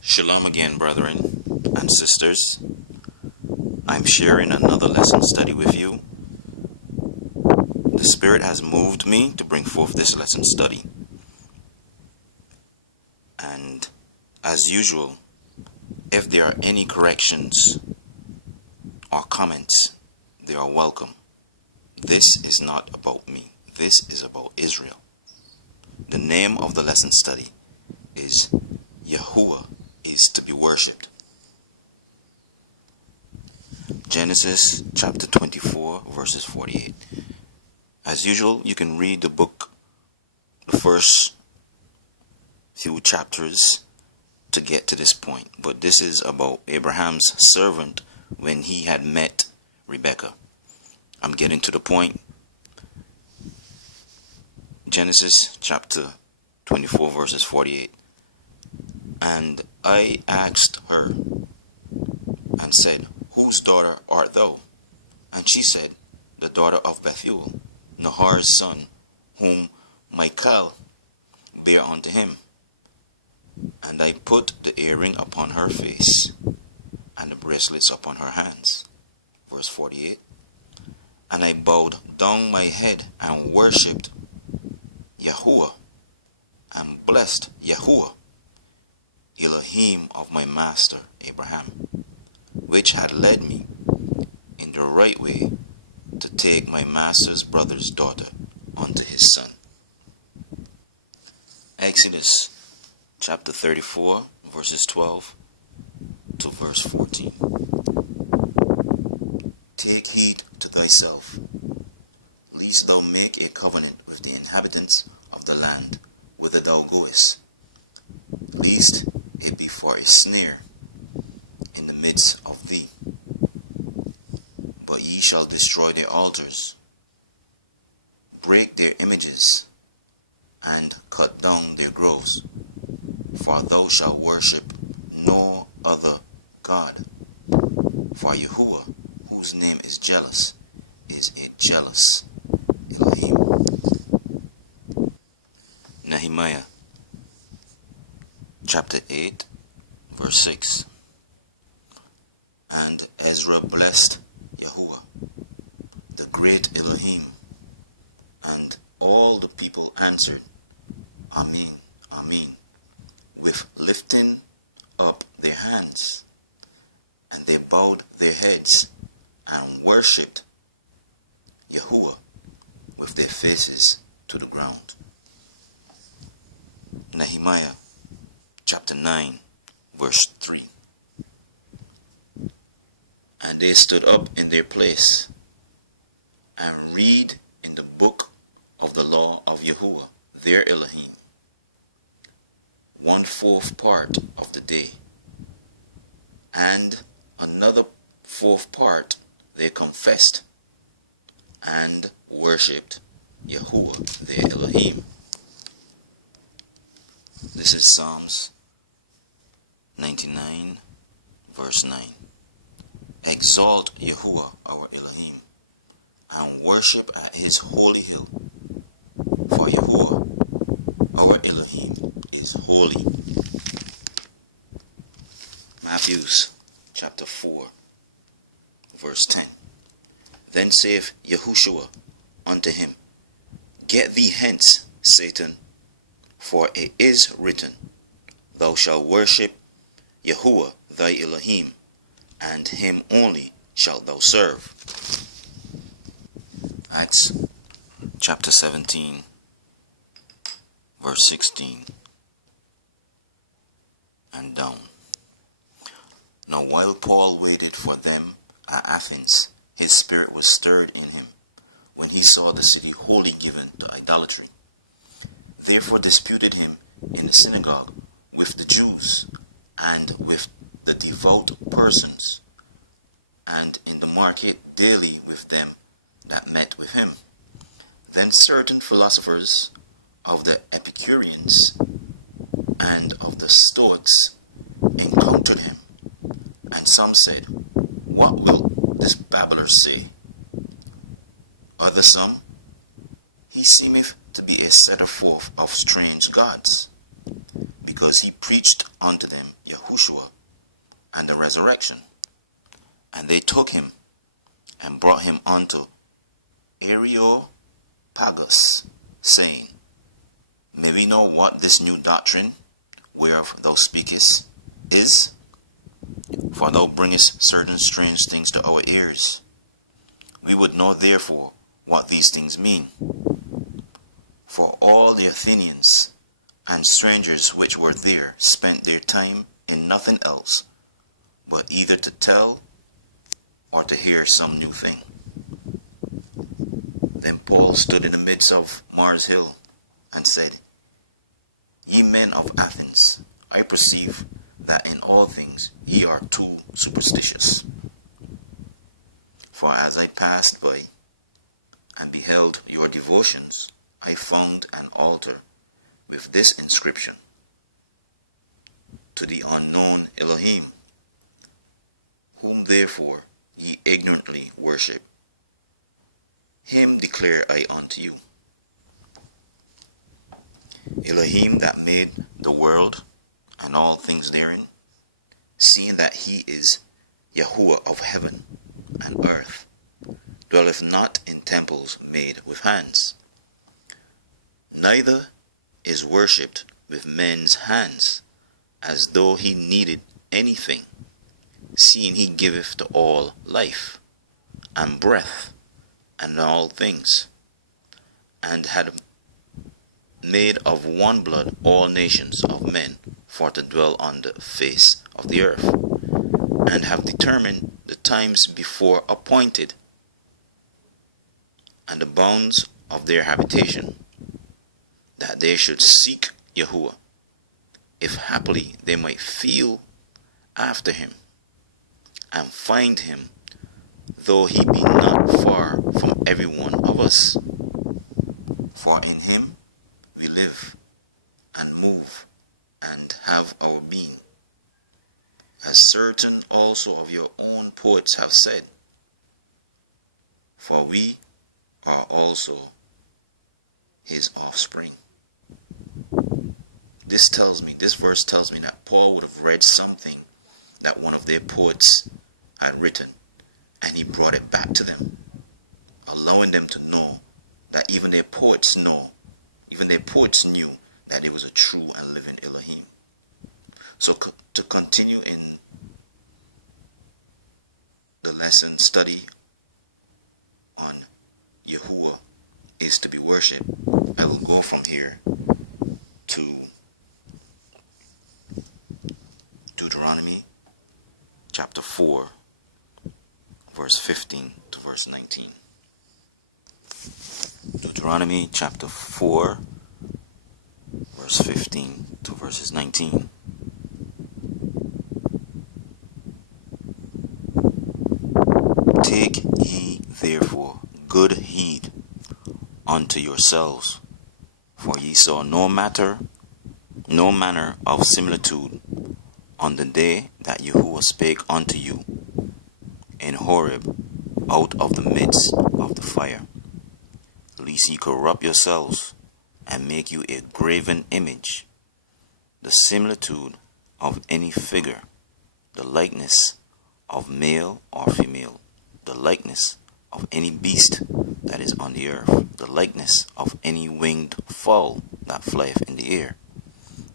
Shalom again, brethren and sisters. I'm sharing another lesson study with you. The Spirit has moved me to bring forth this lesson study. And as usual, if there are any corrections or comments, they are welcome. This is not about me. This is about Israel. The name of the lesson study is Yahuwah is to be worshipped. Genesis chapter 24 verses 48. As usual, you can read the book, the first few chapters to get to this point. But this is about Abraham's servant when he had met Rebekah. I'm getting to the point. Genesis chapter 24 verses 48. And I asked her and said, Whose daughter art thou? And she said, The daughter of Bethuel, Nahor's son, whom Michal bare unto him. And I put the earring upon her face, and the bracelets upon her hands. Verse 48. And I bowed down my head and worshipped Yahuwah, and blessed Yahuwah, Elohim of my master Abraham, which had led me in the right way to take my master's brother's daughter unto his son. Exodus chapter 34 verses 12 to verse 14. Take heed to thyself, lest thou make a covenant with the inhabitants of the land whither thou goest, lest it be for a snare in the midst of thee. But ye shall destroy their altars, break their images, and cut down their groves, for thou shalt worship no other God. For Yahuwah, whose name is jealous, is a jealous Elohim. Nehemiah chapter 8 verse 6. And Ezra blessed Yahuwah, the great Elohim, and all the people answered, Amen, Amen, with lifting up their hands. And they bowed their heads and worshipped Yahuwah with their faces to the ground. Nehemiah chapter 9 verse 3. And they stood up in their place and read in the book of the law of Yahuwah, their Elohim, 1/4 part of the day, and another 4th part they confessed and worshipped Yahuwah, their Elohim. This is Psalms 99 verse 9. Exalt Yahuwah our Elohim, and worship at his holy hill, for Yahuwah our Elohim is holy. Matthew chapter 4 verse 10. Then saith Yahushua unto him, Get thee hence, Satan, for it is written, Thou shalt worship Yahuwah thy Elohim, and him only shalt thou serve. Acts chapter 17 verse 16 and down. Now while Paul waited for them at Athens, his spirit was stirred in him when he saw the city wholly given to idolatry. Therefore disputed him in the synagogue with the Jews and with the devout persons, and in the market daily with them that met with him. Then certain philosophers of the Epicureans and of the Stoics encountered him, and some said, What will this babbler say? Other some, He seemeth to be a setter forth of strange gods, because he preached unto them Yahushua and the resurrection. And they took him and brought him unto Areopagus, saying, May we know what this new doctrine whereof thou speakest is? For thou bringest certain strange things to our ears. We would know therefore what these things mean. For all the Athenians and strangers which were there spent their time in nothing else, but either to tell or to hear some new thing. Then Paul stood in the midst of Mars Hill and said, Ye men of Athens, I perceive that in all things ye are too superstitious. For as I passed by and beheld your devotions, I found an altar with this inscription, To the unknown Elohim, whom therefore ye ignorantly worship. Him declare I unto you. Elohim that made the world and all things therein, seeing that he is Yahuwah of heaven and earth, dwelleth not in temples made with hands, neither is worshipped with men's hands, as though he needed anything, seeing he giveth to all life and breath and all things, and had made of one blood all nations of men for to dwell on the face of the earth, and have determined the times before appointed, and the bounds of their habitation, that they should seek Yahuwah, if haply they might feel after him, and find him, though he be not far from every one of us. For in him we live and move and have our being, as certain also of your own poets have said, for we are also his offspring. This verse tells me that Paul would have read something that one of their poets had written, and he brought it back to them, allowing them to know that even their poets knew that it was a true and living Elohim. So to continue in the lesson study on Yahuwah is to be worshipped, I will go from here to Deuteronomy chapter 4, verse 15 to verse 19. Deuteronomy chapter 4, verse 15 to verses 19. Take ye therefore good heed unto yourselves, for ye saw no manner of similitude on the day that Yahuwah spake unto you in Horeb out of the midst of the fire, lest ye corrupt yourselves and make you a graven image, the similitude of any figure, the likeness of male or female, the likeness of any beast that is on the earth, the likeness of any winged fowl that flieth in the air,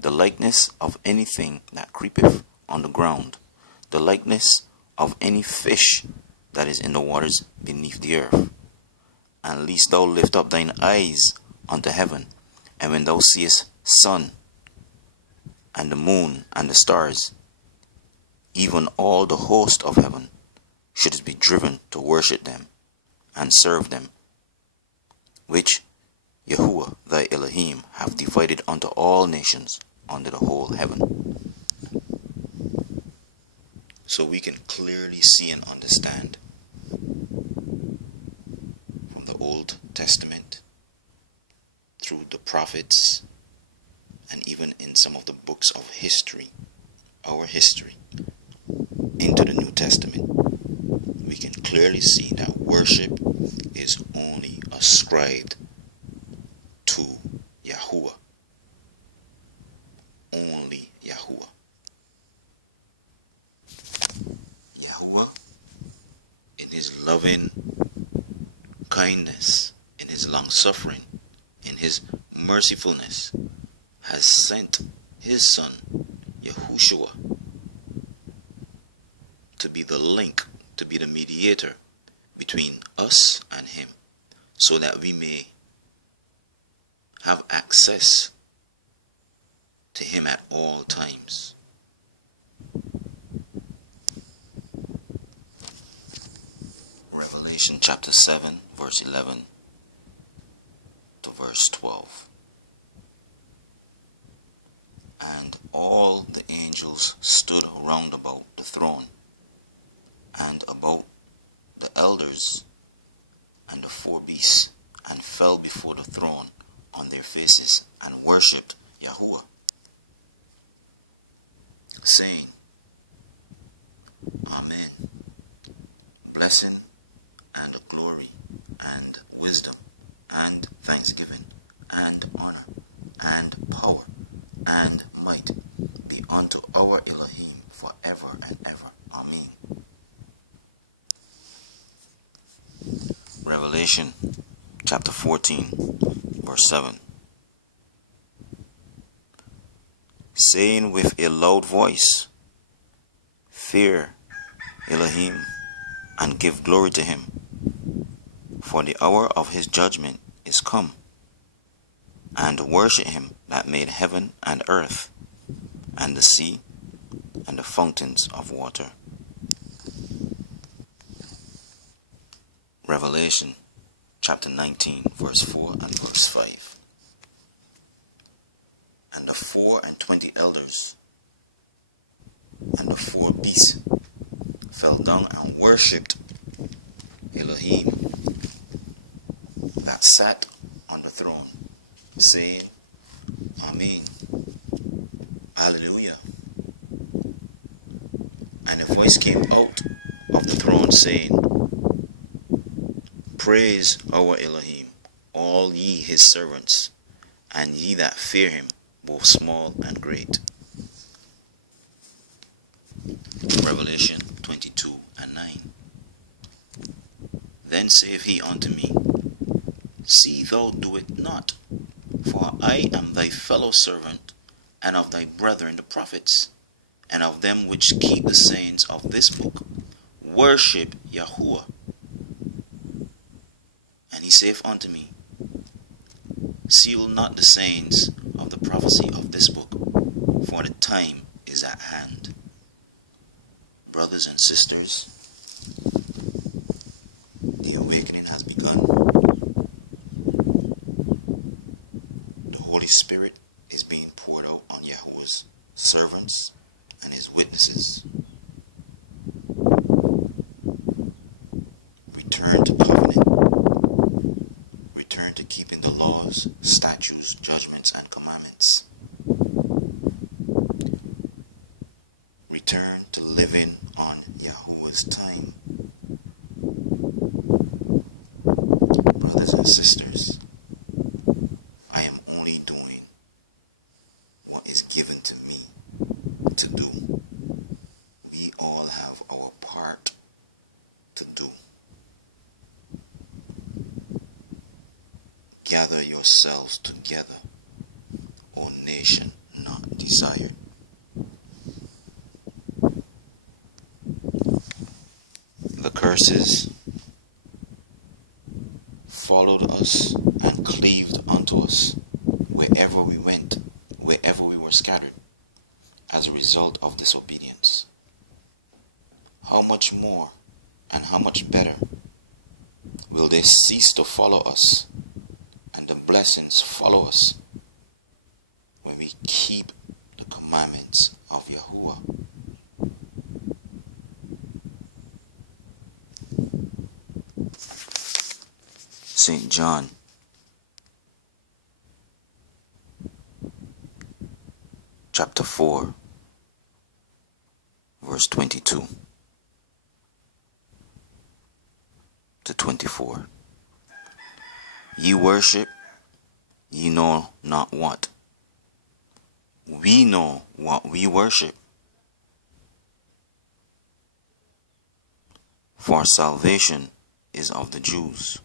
the likeness of anything that creepeth on the ground, the likeness of any fish that is in the waters beneath the earth. And lest thou lift up thine eyes unto heaven, and when thou seest sun and the moon and the stars, even all the host of heaven, shouldst be driven to worship them and serve them, which Yahuwah thy Elohim hath divided unto all nations under the whole heaven. So we can clearly see and understand from the Old Testament, through the prophets, and even in some of the books of history, our history, into the New Testament, we can clearly see that worship is only ascribed to Yahuwah. Only loving kindness, in his long suffering, in his mercifulness, has sent his Son, Yahushua, to be the link, to be the mediator between us and him, so that we may have access to him at all times. Revelation chapter 7, verse 11 to verse 12. And all the angels stood round about the throne, and about the elders and the four beasts, and fell before the throne on their faces, and worshipped Yahuwah, saying, Amen. Blessing and glory and wisdom and thanksgiving and honor and power and might be unto our Elohim forever and ever. Amen. Revelation chapter 14, verse 7. Saying with a loud voice, Fear Elohim, and give glory to him, for the hour of his judgment is come, and worship him that made heaven and earth, and the sea, and the fountains of water. Revelation chapter 19, verse 4 and verse 5. And the 24 elders and the four beasts fell down and worshipped Elohim that sat on the throne, saying, Amen, Hallelujah. And a voice came out of the throne, saying, Praise our Elohim, all ye his servants, and ye that fear him, both small and great. Revelation 22 and 9. Then saith he unto me, See thou do it not, for I am thy fellow servant, and of thy brethren the prophets, and of them which keep the sayings of this book. Worship Yahuwah. And he saith unto me, Seal not the sayings of the prophecy of this book, for the time is at hand. Brothers and sisters, the awakening has begun. The Holy Spirit is being poured out on Yahuwah's servants and his witnesses. Return to covenant. Return to keeping the laws, statutes, judgments, and commandments. Return to living on Yahuwah's time. Brothers and sisters, I am only doing what is given to me to do. We all have our part to do. Gather yourselves together, O nation not desired. The curses followed us and cleaved unto us wherever we went, wherever we were scattered, as a result of disobedience. How much more and how much better will they cease to follow us, and the blessings follow us, when we keep the commandments of Yahuwah. St. John chapter 4, verse 22 to 24. Ye worship, ye know not what. We know what we worship. For salvation is of the Jews.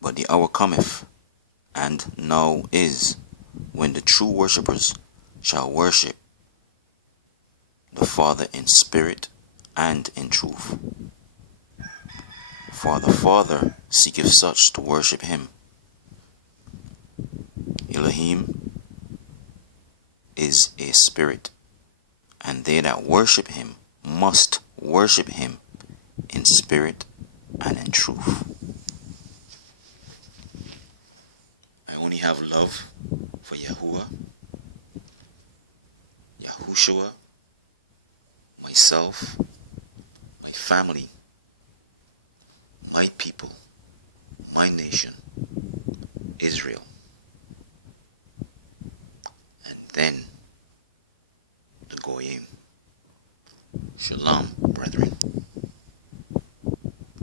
But the hour cometh, and now is, when the true worshippers shall worship the Father in spirit and in truth. For the Father seeketh such to worship him. Elohim is a spirit, and they that worship him must worship him in spirit and in truth. I only have love for Yahuwah, Yahushua, myself, my family, my people, my nation, Israel. And then the Goyim. Shalom, brethren.